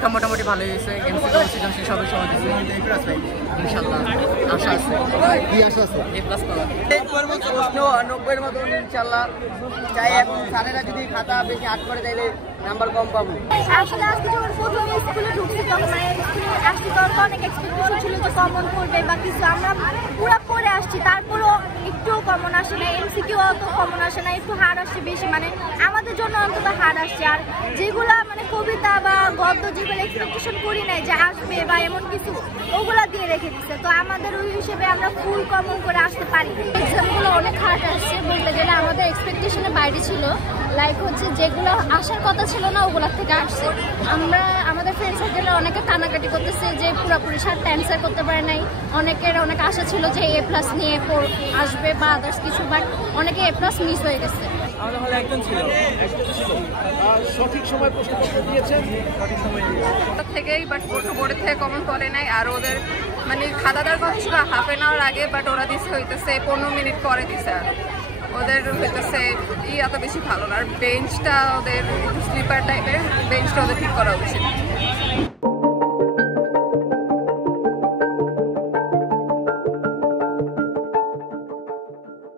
পরীক্ষা মোটামুটি ভালোই হয়েছে, এমসিকিউ সৃজনশীল সবই সহজ হয়েছে ইনশাআল্লাহ। আশা আছে, কি আশা আছে এ প্লাস পাওয়ার 90-এর মতো ইনশাআল্লাহ। চাই এখন স্যারেরা যদি খাতা বেশি হাত করে দিলে নাম্বার কম পাবো। আসলে আজকে যখন প্রথম স্কুলে ঢুকছি তখন মানে স্কুলে আসছি তখন অনেক এক্সপেকটেশন ছিল যে কমন করবে বা কিছু, আমরা পুরো পড়ে আসছি তারপরও একটুও কমন আসে না, এমসিকিউ অত কমন আসে না, একটু হার্ড আসছে বেশি, মানে আমাদের জন্য অন্তত হার্ড আসছে। আর যেগুলা মানে কবিতা বা গদ্য যেগুলো এক্সপেকটেশন করি নাই যে আসবে বা এমন কিছু, ওগুলা দিয়ে রেখে দিচ্ছে, তো আমাদের ওই হিসেবে আমরা ফুল কমন করে আসতে পারি। এক্সামগুলো অনেক হার্ড আসছে, বলতে গেলে আমাদের এক্সপেকটেশনের বাইরে ছিল। লাইক হচ্ছে যেগুলো আসার কথা ছিল না ওগুলোর থেকে আসছে। আমরা আমাদের ফ্রেন্ড সার্কেলে অনেকে কানাকাটি করতেছে যে পুরোপুরি 7টা অ্যান্সার করতে পারে নাই। অনেকের অনেক আশা ছিল যে এ প্লাস নিয়ে আসবে বা আদার্স কিছু, বাট অনেকে এ প্লাস মিস হয়ে গেছে। আমাদের হলে একজন ছিল সঠিক সময় প্রশ্নপত্র দিয়েছেন, সঠিক সময় থেকেই, বাট বোর্ডের থেকে কমন করে নাই। আর ওদের মানে খাতা দেওয়ার কথা ছিল হাফ অ্যান আওয়ার আগে, বাট ওরা দিচ্ছে হইতেছে 15 মিনিট পরে দিছে। আর ওদের হইতেছে এত বেশি ভালো না, আর বেঞ্চটা ওদের স্লিপার টাইপের, বেঞ্চটা ওদের ঠিক করা উচিত।